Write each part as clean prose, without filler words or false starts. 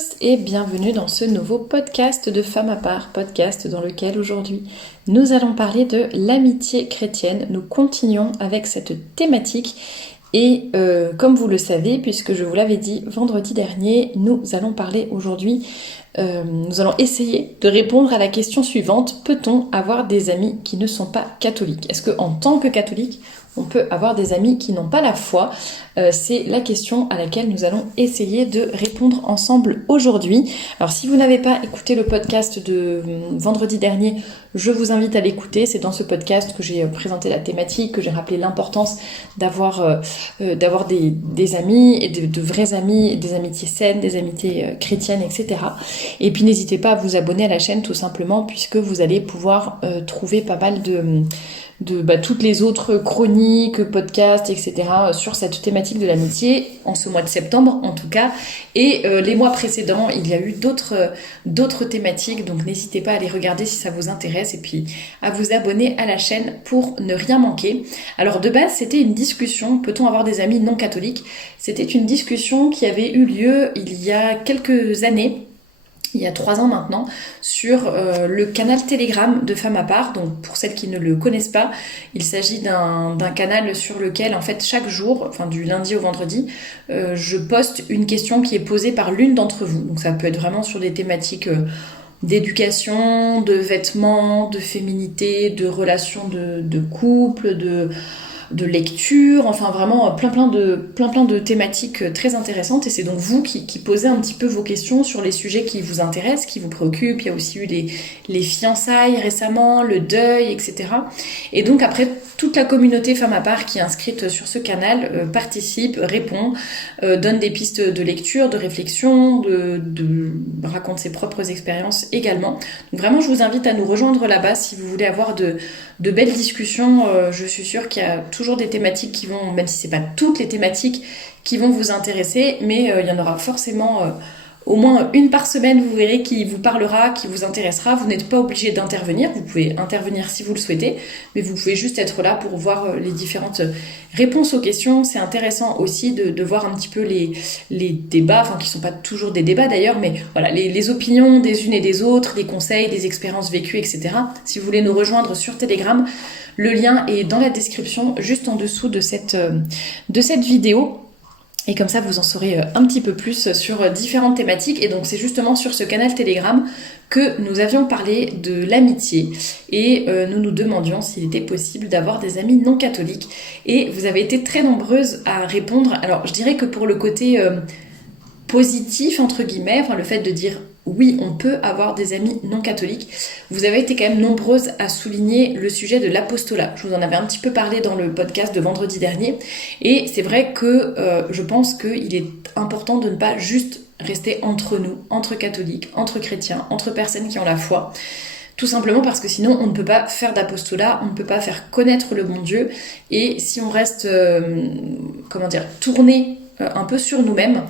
tous et bienvenue dans ce nouveau podcast de Femmes à part, podcast dans lequel aujourd'hui nous allons parler de l'amitié chrétienne. Nous continuons avec cette thématique et comme vous le savez, puisque je vous l'avais dit vendredi dernier, nous allons parler aujourd'hui, nous allons essayer de répondre à la question suivante: peut-on avoir des amis qui ne sont pas catholiques? Est-ce qu'en tant que catholique, on peut avoir des amis qui n'ont pas la foi? C'est la question à laquelle nous allons essayer de répondre ensemble aujourd'hui. Alors si vous n'avez pas écouté le podcast de vendredi dernier, je vous invite à l'écouter. C'est dans ce podcast que j'ai présenté la thématique, que j'ai rappelé l'importance d'avoir des amis, et de vrais amis, des amitiés saines, des amitiés chrétiennes, etc. Et puis n'hésitez pas à vous abonner à la chaîne tout simplement, puisque vous allez pouvoir trouver pas mal de toutes les autres chroniques, podcasts, etc. sur cette thématique de l'amitié, en ce mois de septembre en tout cas. Et les mois précédents, il y a eu d'autres thématiques, donc n'hésitez pas à les regarder si ça vous intéresse, et puis à vous abonner à la chaîne pour ne rien manquer. Alors de base, c'était une discussion, peut-on avoir des amis non catholiques? C'était une discussion qui avait eu lieu il y a quelques années, il y a 3 ans maintenant, sur le canal Telegram de Femmes à part. Donc pour celles qui ne le connaissent pas, il s'agit d'un canal sur lequel en fait chaque jour, enfin du lundi au vendredi, je poste une question qui est posée par l'une d'entre vous. Donc ça peut être vraiment sur des thématiques d'éducation, de vêtements, de féminité, de relations de couple, de lecture, enfin vraiment plein de thématiques très intéressantes. Et c'est donc vous qui posez un petit peu vos questions sur les sujets qui vous intéressent, qui vous préoccupent. Il y a aussi eu les fiançailles récemment, le deuil, etc. Et donc après, toute la communauté Femmes à part qui est inscrite sur ce canal participe, répond, donne des pistes de lecture, de réflexion, raconte ses propres expériences également. Donc vraiment, je vous invite à nous rejoindre là-bas si vous voulez avoir de belles discussions. Je suis sûre qu'il y a toujours des thématiques qui vont, même si c'est pas toutes les thématiques qui vont vous intéresser, mais il y en aura forcément au moins une par semaine, vous verrez, qui vous parlera, qui vous intéressera. Vous n'êtes pas obligé d'intervenir, vous pouvez intervenir si vous le souhaitez, mais vous pouvez juste être là pour voir les différentes réponses aux questions. C'est intéressant aussi de voir un petit peu les débats, enfin qui sont pas toujours des débats d'ailleurs, mais voilà, les opinions des unes et des autres, des conseils, des expériences vécues, etc. Si vous voulez nous rejoindre sur Telegram, le lien est dans la description, juste en dessous de cette vidéo. Et comme ça, vous en saurez un petit peu plus sur différentes thématiques. Et donc, c'est justement sur ce canal Telegram que nous avions parlé de l'amitié. Et nous nous demandions s'il était possible d'avoir des amis non catholiques. Et vous avez été très nombreuses à répondre. Alors, je dirais que pour le côté positif, entre guillemets, enfin le fait de dire oui, on peut avoir des amis non catholiques, vous avez été quand même nombreuses à souligner le sujet de l'apostolat. Je vous en avais un petit peu parlé dans le podcast de vendredi dernier, et c'est vrai que je pense qu'il est important de ne pas juste rester entre nous, entre catholiques, entre chrétiens, entre personnes qui ont la foi. Tout simplement parce que sinon on ne peut pas faire d'apostolat, on ne peut pas faire connaître le bon Dieu, et si on reste, tourné un peu sur nous-mêmes,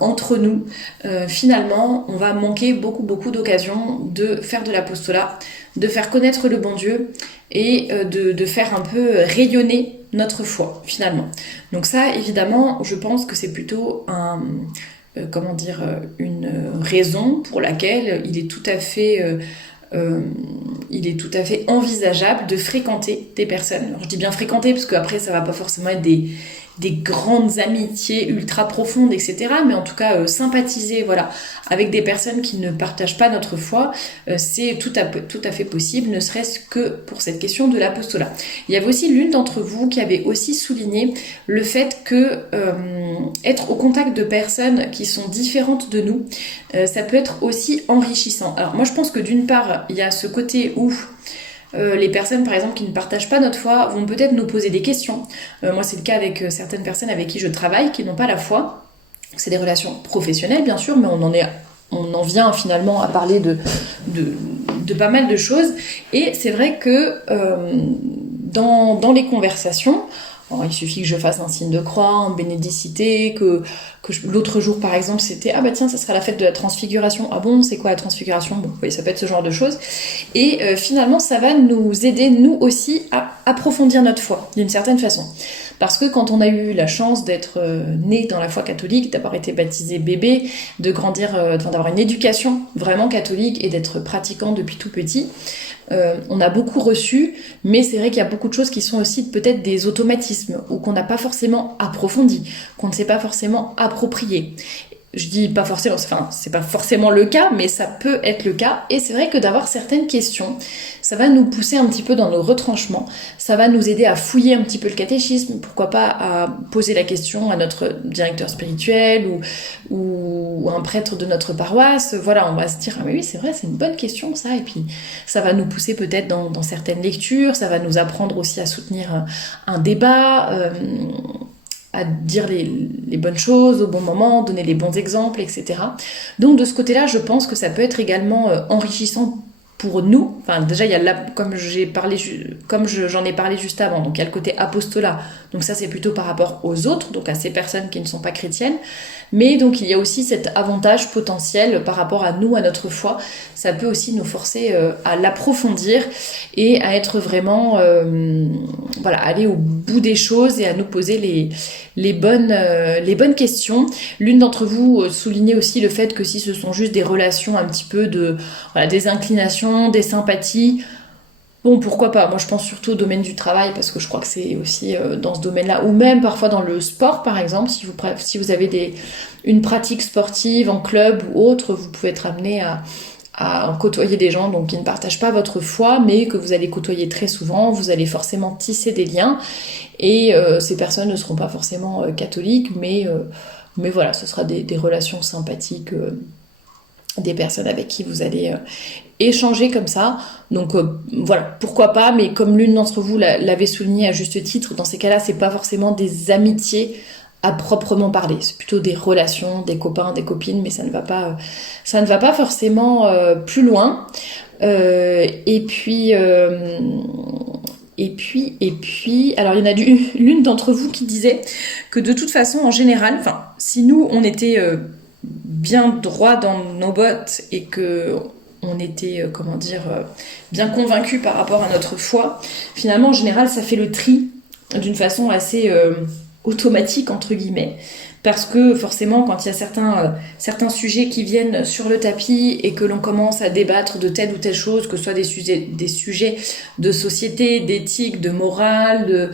entre nous, finalement on va manquer beaucoup d'occasions de faire de l'apostolat, de faire connaître le bon Dieu et de faire un peu rayonner notre foi finalement. Donc ça, évidemment, je pense que c'est plutôt une raison pour laquelle il est tout à fait envisageable de fréquenter des personnes. Alors, je dis bien fréquenter parce qu'après ça va pas forcément être des grandes amitiés ultra profondes, etc. Mais en tout cas, sympathiser avec des personnes qui ne partagent pas notre foi, c'est tout à fait possible, ne serait-ce que pour cette question de l'apostolat. Il y avait aussi l'une d'entre vous qui avait aussi souligné le fait que être au contact de personnes qui sont différentes de nous, ça peut être aussi enrichissant. Alors moi je pense que d'une part, il y a ce côté où les personnes par exemple qui ne partagent pas notre foi vont peut-être nous poser des questions. Moi c'est le cas avec certaines personnes avec qui je travaille qui n'ont pas la foi. C'est des relations professionnelles bien sûr, mais on en vient finalement à parler de pas mal de choses. Et c'est vrai que dans les conversations, il suffit que je fasse un signe de croix, en bénédicité, l'autre jour par exemple c'était « Ah bah tiens, ça sera la fête de la transfiguration. Ah bon, c'est quoi la transfiguration ?» Bon, oui, ça peut être ce genre de choses. Et finalement, ça va nous aider, nous aussi, à approfondir notre foi, d'une certaine façon. Parce que quand on a eu la chance d'être né dans la foi catholique, d'avoir été baptisé bébé, de grandir, d'avoir une éducation vraiment catholique et d'être pratiquant depuis tout petit, on a beaucoup reçu, mais c'est vrai qu'il y a beaucoup de choses qui sont aussi peut-être des automatismes ou qu'on n'a pas forcément approfondi, qu'on ne s'est pas forcément approprié. Je dis pas forcément, enfin c'est pas forcément le cas, mais ça peut être le cas. Et c'est vrai que d'avoir certaines questions, ça va nous pousser un petit peu dans nos retranchements, ça va nous aider à fouiller un petit peu le catéchisme, pourquoi pas à poser la question à notre directeur spirituel ou un prêtre de notre paroisse. Voilà, on va se dire, ah mais oui c'est vrai, c'est une bonne question ça, et puis ça va nous pousser peut-être dans certaines lectures, ça va nous apprendre aussi à soutenir un débat, à dire les bonnes choses au bon moment, donner les bons exemples, etc. Donc de ce côté-là, je pense que ça peut être également enrichissant pour nous. Enfin, déjà, il y a comme j'en ai parlé juste avant, donc il y a le côté apostolat. Donc ça, c'est plutôt par rapport aux autres, donc à ces personnes qui ne sont pas chrétiennes. Mais donc il y a aussi cet avantage potentiel par rapport à nous, à notre foi. Ça peut aussi nous forcer à l'approfondir et à être vraiment, aller au bout des choses et à nous poser les bonnes questions. L'une d'entre vous soulignait aussi le fait que si ce sont juste des relations un petit peu des inclinations, des sympathies, bon, pourquoi pas. Moi, je pense surtout au domaine du travail, parce que je crois que c'est aussi dans ce domaine-là, ou même parfois dans le sport, par exemple, si vous avez une pratique sportive en club ou autre, vous pouvez être amené à côtoyer des gens donc, qui ne partagent pas votre foi, mais que vous allez côtoyer très souvent. Vous allez forcément tisser des liens, et ces personnes ne seront pas forcément catholiques, mais voilà, ce sera des relations sympathiques, des personnes avec qui vous allez échanger comme ça. Donc voilà, pourquoi pas, mais comme l'une d'entre vous l'avait souligné à juste titre, dans ces cas-là, c'est pas forcément des amitiés à proprement parler, c'est plutôt des relations, des copains, des copines, mais ça ne va pas forcément plus loin. Et puis, alors il y en a l'une d'entre vous qui disait que de toute façon, en général, si nous on était bien droit dans nos bottes et que on était, bien convaincus par rapport à notre foi, finalement, en général, ça fait le tri d'une façon assez automatique, entre guillemets, parce que forcément, quand il y a certains sujets qui viennent sur le tapis et que l'on commence à débattre de telle ou telle chose, que ce soit des sujets de société, d'éthique, de morale,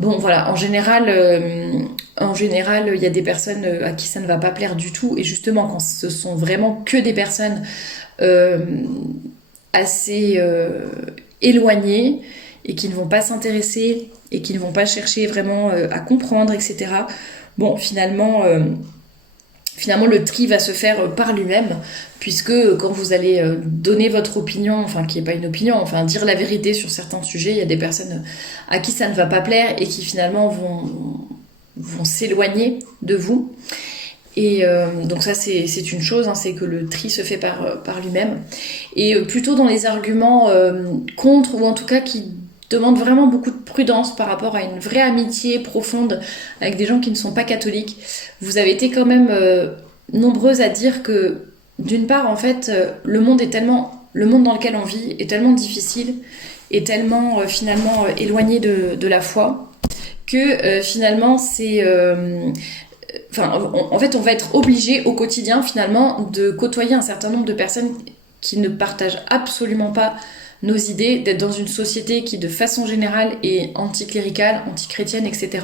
bon, voilà, en général, il y a des personnes à qui ça ne va pas plaire du tout. Et justement, quand ce sont vraiment que des personnes assez éloignées et qui ne vont pas s'intéresser et qui ne vont pas chercher vraiment à comprendre, etc. Bon, finalement, le tri va se faire par lui-même, puisque quand vous allez donner votre opinion, enfin qui n'est pas une opinion, enfin dire la vérité sur certains sujets, il y a des personnes à qui ça ne va pas plaire et qui finalement vont s'éloigner de vous. Et donc ça c'est une chose, hein, c'est que le tri se fait par lui-même. Et plutôt dans les arguments contre, ou en tout cas qui demandent vraiment beaucoup de prudence par rapport à une vraie amitié profonde avec des gens qui ne sont pas catholiques, vous avez été quand même nombreuses à dire que d'une part en fait le monde dans lequel on vit est tellement difficile et tellement finalement éloigné de la foi que finalement c'est en fait, on va être obligé au quotidien, finalement, de côtoyer un certain nombre de personnes qui ne partagent absolument pas nos idées, d'être dans une société qui, de façon générale, est anticléricale, antichrétienne, etc.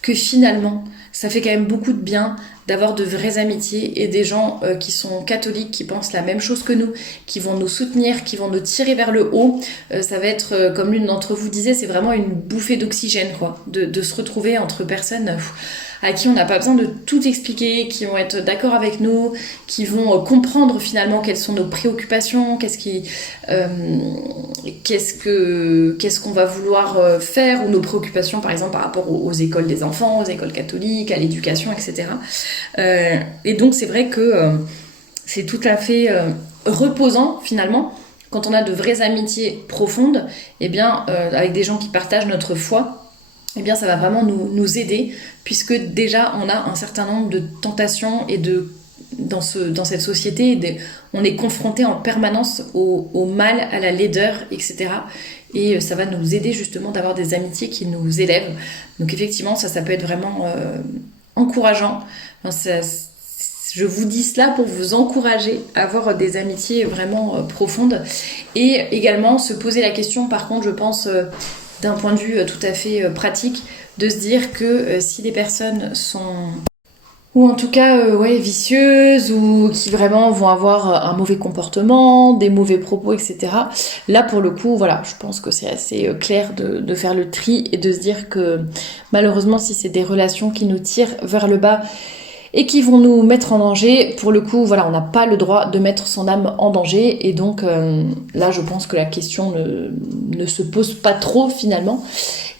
Que finalement, ça fait quand même beaucoup de bien d'avoir de vraies amitiés et des gens qui sont catholiques, qui pensent la même chose que nous, qui vont nous soutenir, qui vont nous tirer vers le haut. Ça va être, comme l'une d'entre vous disait, c'est vraiment une bouffée d'oxygène, quoi, de se retrouver entre personnes à qui on n'a pas besoin de tout expliquer, qui vont être d'accord avec nous, qui vont comprendre finalement quelles sont nos préoccupations, qu'est-ce qu'on va vouloir faire, ou nos préoccupations par exemple par rapport aux écoles des enfants, aux écoles catholiques, à l'éducation, etc. Et donc c'est vrai que c'est tout à fait reposant finalement quand on a de vraies amitiés profondes, et bien avec des gens qui partagent notre foi. Eh bien ça va vraiment nous aider, puisque déjà on a un certain nombre de tentations et de dans cette société, on est confronté en permanence au mal, à la laideur, etc. Et ça va nous aider justement d'avoir des amitiés qui nous élèvent. Donc effectivement, ça peut être vraiment encourageant. Je vous dis cela pour vous encourager à avoir des amitiés vraiment profondes. Et également se poser la question, par contre, je pense, d'un point de vue tout à fait pratique, de se dire que si les personnes sont... ou en tout cas vicieuses, ou qui vraiment vont avoir un mauvais comportement, des mauvais propos, etc. Là pour le coup, voilà, je pense que c'est assez clair de faire le tri et de se dire que malheureusement si c'est des relations qui nous tirent vers le bas et qui vont nous mettre en danger, pour le coup, voilà, on n'a pas le droit de mettre son âme en danger, et donc là je pense que la question ne se pose pas trop finalement,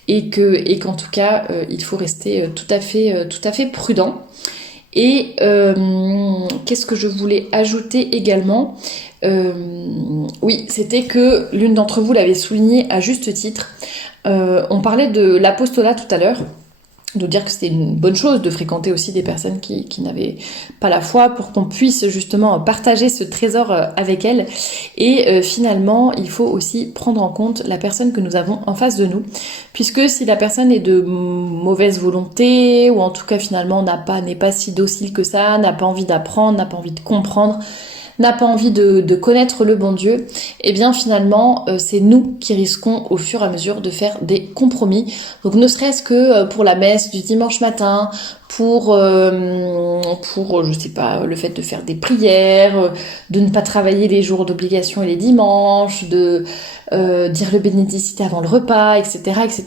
et qu'en tout cas il faut rester tout à fait prudent. Et qu'est-ce que je voulais ajouter également, oui, c'était que l'une d'entre vous l'avait souligné à juste titre. On parlait de l'apostolat tout à l'heure, de dire que c'était une bonne chose de fréquenter aussi des personnes qui n'avaient pas la foi, pour qu'on puisse justement partager ce trésor avec elles. Et finalement, il faut aussi prendre en compte la personne que nous avons en face de nous, puisque si la personne est de mauvaise volonté, ou en tout cas finalement n'est pas si docile que ça, n'a pas envie d'apprendre, n'a pas envie de comprendre, n'a pas envie de connaître le bon Dieu, et bien finalement c'est nous qui risquons au fur et à mesure de faire des compromis. Donc ne serait-ce que pour la messe du dimanche matin, pour je sais pas, le fait de faire des prières, de ne pas travailler les jours d'obligation et les dimanches, de dire le bénédicité avant le repas, etc., etc.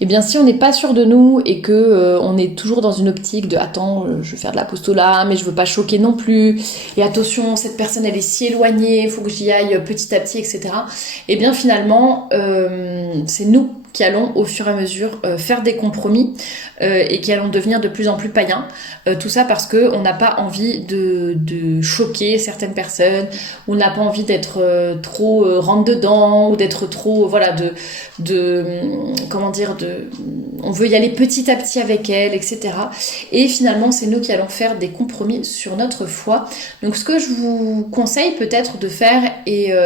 Et bien si on n'est pas sûr de nous et que on est toujours dans une optique de attends, je vais faire de l'apostolat, mais je veux pas choquer non plus, et attention, cette personne elle est si éloignée, il faut que j'y aille petit à petit, etc. Et bien finalement c'est nous qui allons au fur et à mesure faire des compromis et qui allons devenir de plus en plus païens. Tout ça parce qu'on n'a pas envie de choquer certaines personnes, on n'a pas envie d'être trop rentre-dedans, ou d'être trop, voilà, on veut y aller petit à petit avec elles, etc. Et finalement, c'est nous qui allons faire des compromis sur notre foi. Donc ce que je vous conseille peut-être de faire,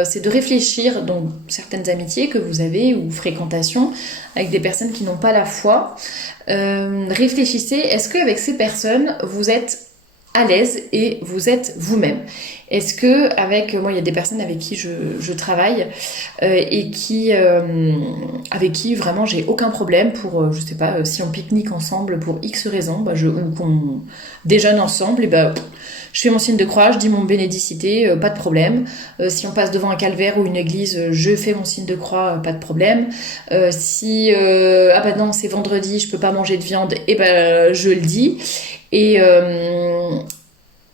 c'est de réfléchir, donc certaines amitiés que vous avez, ou fréquentations avec des personnes qui n'ont pas la foi. Réfléchissez, est-ce qu'avec ces personnes, vous êtes à l'aise et vous êtes vous-même? Est-ce que moi il y a des personnes avec qui je travaille et avec qui vraiment j'ai aucun problème pour je sais pas, si on pique-nique ensemble pour X raisons, ou qu'on déjeune ensemble, et je fais mon signe de croix, je dis mon bénédicité, pas de problème. Si on passe devant un calvaire ou une église, je fais mon signe de croix, pas de problème. Si non, c'est vendredi, je peux pas manger de viande, je le dis.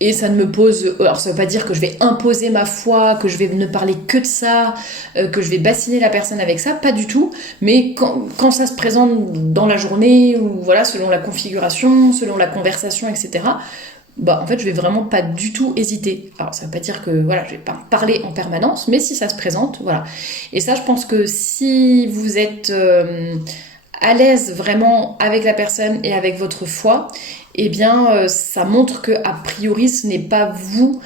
Et ça ne me pose... Alors ça veut pas dire que je vais imposer ma foi, que je vais ne parler que de ça, que je vais bassiner la personne avec ça, pas du tout. Mais quand ça se présente dans la journée, ou voilà, selon la configuration, selon la conversation, etc., en fait je vais vraiment pas du tout hésiter. Alors ça veut pas dire que voilà, je vais pas parler en permanence, mais si ça se présente, voilà. Et ça, je pense que si vous êtes à l'aise vraiment avec la personne et avec votre foi, eh bien ça montre que a priori ce n'est pas vous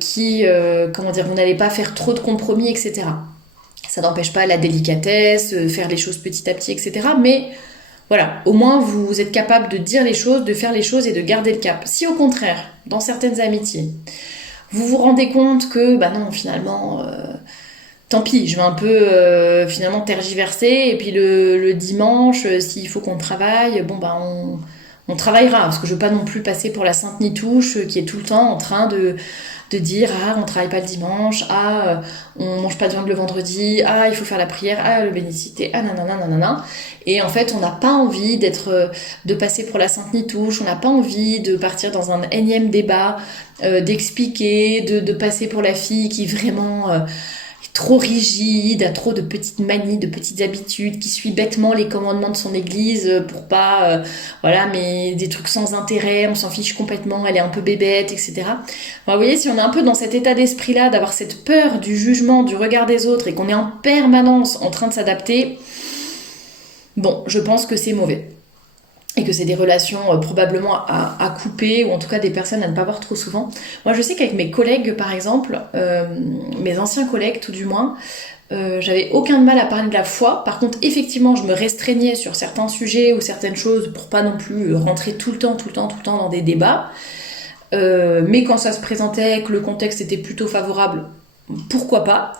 qui vous n'allez pas faire trop de compromis, etc. Ça n'empêche pas la délicatesse, faire les choses petit à petit, etc. Mais voilà, au moins vous êtes capable de dire les choses, de faire les choses et de garder le cap. Si au contraire, dans certaines amitiés, vous vous rendez compte que non, finalement tant pis, je vais un peu finalement tergiverser, et puis le dimanche, s'il faut qu'on travaille, on travaillera, parce que je veux pas non plus passer pour la sainte Nitouche qui est tout le temps en train de dire on travaille pas le dimanche, on mange pas de viande le vendredi, il faut faire la prière, le bénédicité, nanana. Et en fait, on n'a pas envie de passer pour la sainte Nitouche, on n'a pas envie de partir dans un énième débat, d'expliquer, de passer pour la fille qui vraiment trop rigide, a trop de petites manies, de petites habitudes, qui suit bêtement les commandements de son église pour pas, mais des trucs sans intérêt, on s'en fiche complètement, elle est un peu bébête, etc. Vous voyez, si on est un peu dans cet état d'esprit-là, d'avoir cette peur du jugement, du regard des autres, et qu'on est en permanence en train de s'adapter, je pense que c'est mauvais. et que c'est des relations probablement à couper, ou en tout cas des personnes à ne pas voir trop souvent. Moi, je sais qu'avec mes collègues, par exemple, mes anciens collègues tout du moins, j'avais aucun mal à parler de la foi. Par contre, effectivement, je me restreignais sur certains sujets ou certaines choses pour pas non plus rentrer tout le temps dans des débats. Mais quand ça se présentait, que le contexte était plutôt favorable, pourquoi pas,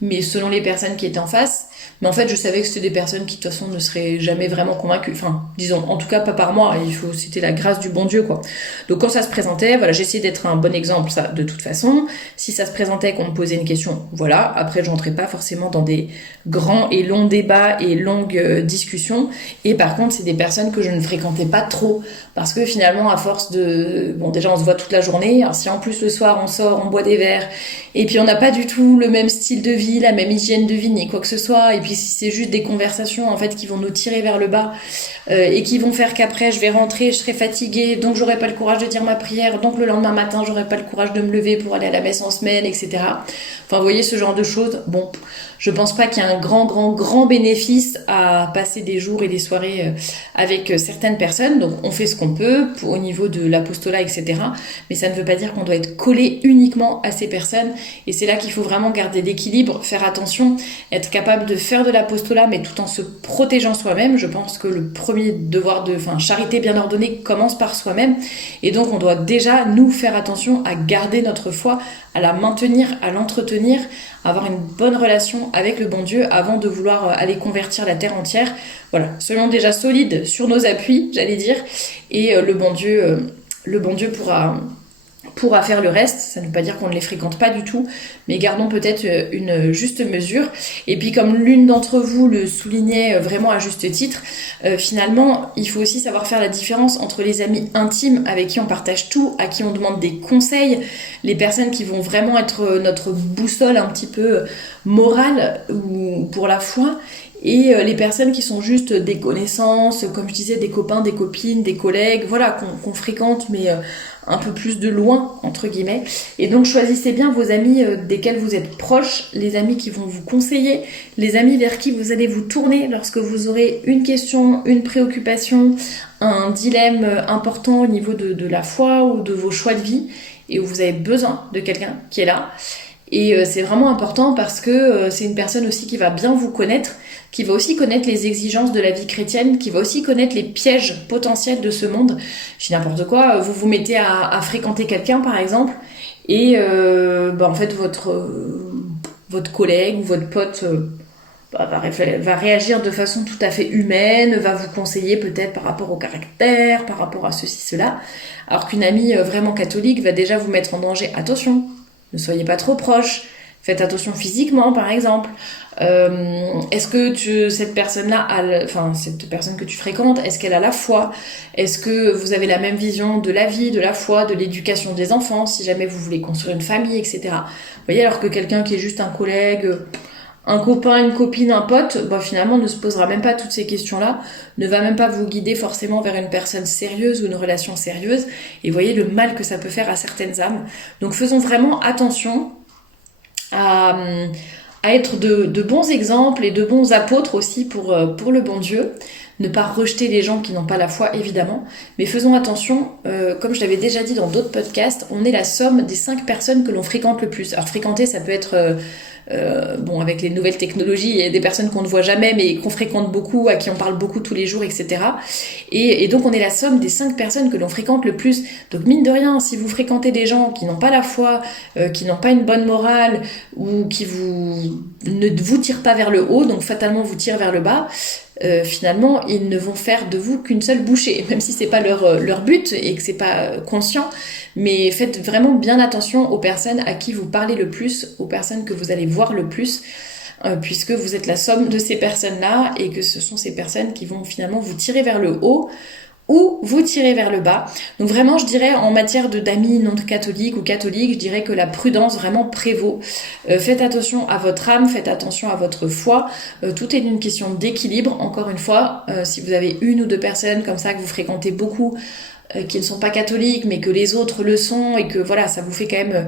mais selon les personnes qui étaient en face. Mais en fait, je savais que c'était des personnes qui, de toute façon, ne seraient jamais vraiment convaincues. Enfin, disons, en tout cas, pas par moi. C'était la grâce du bon Dieu, quoi. Donc, quand ça se présentait, voilà, j'essayais d'être un bon exemple, ça, de toute façon. Si ça se présentait qu'on me posait une question, voilà. Après, je rentrais pas forcément dans des grands et longs débats et longues discussions. Et par contre, c'est des personnes que je ne fréquentais pas trop. Parce que finalement, à force de... Bon, déjà, on se voit toute la journée. Alors, si en plus, le soir, on sort, on boit des verres, et puis on n'a pas du tout le même style de vie, la même hygiène de vie, ni quoi que ce soit, et puis si c'est juste des conversations en fait qui vont nous tirer vers le bas et qui vont faire qu'après je vais rentrer, je serai fatiguée, donc j'aurai pas le courage de dire ma prière, donc le lendemain matin j'aurai pas le courage de me lever pour aller à la messe en semaine, etc. Enfin, vous voyez, ce genre de choses. Bon, je pense pas qu'il y ait un grand bénéfice à passer des jours et des soirées avec certaines personnes. Donc on fait ce qu'on peut au niveau de l'apostolat, etc. Mais ça ne veut pas dire qu'on doit être collé uniquement à ces personnes. Et c'est là qu'il faut vraiment garder l'équilibre, faire attention, être capable de faire de l'apostolat, mais tout en se protégeant soi-même. Je pense que le premier devoir charité bien ordonnée commence par soi-même. Et donc on doit déjà nous faire attention à garder notre foi, à la maintenir, à l'entretenir, à avoir une bonne relation avec le bon Dieu avant de vouloir aller convertir la terre entière. Voilà, soyons déjà solides sur nos appuis, j'allais dire, et le bon Dieu pourra faire le reste. Ça ne veut pas dire qu'on ne les fréquente pas du tout, mais gardons peut-être une juste mesure. Et puis comme l'une d'entre vous le soulignait vraiment à juste titre, finalement, il faut aussi savoir faire la différence entre les amis intimes avec qui on partage tout, à qui on demande des conseils, les personnes qui vont vraiment être notre boussole un petit peu morale ou pour la foi, et les personnes qui sont juste des connaissances, comme je disais, des copains, des copines, des collègues, voilà, qu'on fréquente, mais un peu plus de loin, entre guillemets. Et donc choisissez bien vos amis desquels vous êtes proches, les amis qui vont vous conseiller, les amis vers qui vous allez vous tourner lorsque vous aurez une question, une préoccupation, un dilemme important au niveau de la foi ou de vos choix de vie, et où vous avez besoin de quelqu'un qui est là. Et c'est vraiment important parce que c'est une personne aussi qui va bien vous connaître, qui va aussi connaître les exigences de la vie chrétienne, qui va aussi connaître les pièges potentiels de ce monde. Je dis n'importe quoi, vous vous mettez à fréquenter quelqu'un par exemple, et en fait votre collègue ou votre pote va réagir de façon tout à fait humaine, va vous conseiller peut-être par rapport au caractère, par rapport à ceci, cela, alors qu'une amie vraiment catholique va déjà vous mettre en danger. Attention, ne soyez pas trop proches, faites attention physiquement par exemple. Est-ce que cette personne-là, cette personne que tu fréquentes, est-ce qu'elle a la foi? Est-ce que vous avez la même vision de la vie, de la foi, de l'éducation des enfants, si jamais vous voulez construire une famille, etc. Vous voyez, alors que quelqu'un qui est juste un collègue, un copain, une copine, un pote, finalement ne se posera même pas toutes ces questions-là, ne va même pas vous guider forcément vers une personne sérieuse ou une relation sérieuse, et voyez le mal que ça peut faire à certaines âmes. Donc faisons vraiment attention à être de bons exemples et de bons apôtres aussi pour le bon Dieu. Ne pas rejeter les gens qui n'ont pas la foi, évidemment, mais faisons attention, comme je l'avais déjà dit dans d'autres podcasts, on est la somme des 5 personnes que l'on fréquente le plus. Alors fréquenter, ça peut être... avec les nouvelles technologies, il y a des personnes qu'on ne voit jamais mais qu'on fréquente beaucoup, à qui on parle beaucoup tous les jours, etc. Et donc on est la somme des 5 personnes que l'on fréquente le plus. Donc mine de rien, si vous fréquentez des gens qui n'ont pas la foi, qui n'ont pas une bonne morale, ou qui ne vous tirent pas vers le haut, donc fatalement vous tirent vers le bas, finalement ils ne vont faire de vous qu'une seule bouchée, même si c'est pas leur but et que c'est pas conscient. Mais faites vraiment bien attention aux personnes à qui vous parlez le plus, aux personnes que vous allez voir le plus, puisque vous êtes la somme de ces personnes-là et que ce sont ces personnes qui vont finalement vous tirer vers le haut ou vous tirer vers le bas. Donc vraiment, je dirais, en matière d'amis non catholiques ou catholiques, je dirais que la prudence vraiment prévaut. Faites attention à votre âme, faites attention à votre foi. Tout est une question d'équilibre. Encore une fois, si vous avez une ou deux personnes comme ça que vous fréquentez beaucoup, qui ne sont pas catholiques mais que les autres le sont, et que voilà, ça vous fait quand même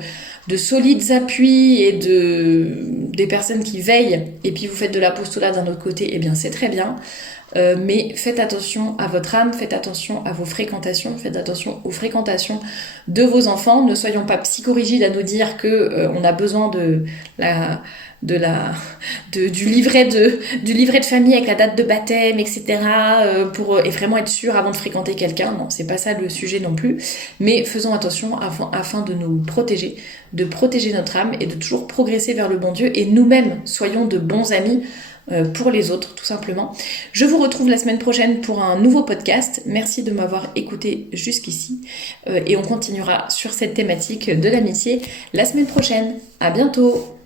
solides appuis et des personnes qui veillent, et puis vous faites de l'apostolat d'un autre côté, eh bien c'est très bien. Mais faites attention à votre âme, faites attention à vos fréquentations, faites attention aux fréquentations de vos enfants. Ne soyons pas psychorigides à nous dire que on a besoin du livret de famille avec la date de baptême, etc. Et vraiment être sûr avant de fréquenter quelqu'un. Non, c'est pas ça le sujet non plus. Mais faisons attention afin de nous protéger, de protéger notre âme et de toujours progresser vers le bon Dieu. Et nous-mêmes, soyons de bons amis pour les autres, tout simplement. Je vous retrouve la semaine prochaine pour un nouveau podcast. Merci de m'avoir écouté jusqu'ici. Et on continuera sur cette thématique de l'amitié la semaine prochaine. À bientôt!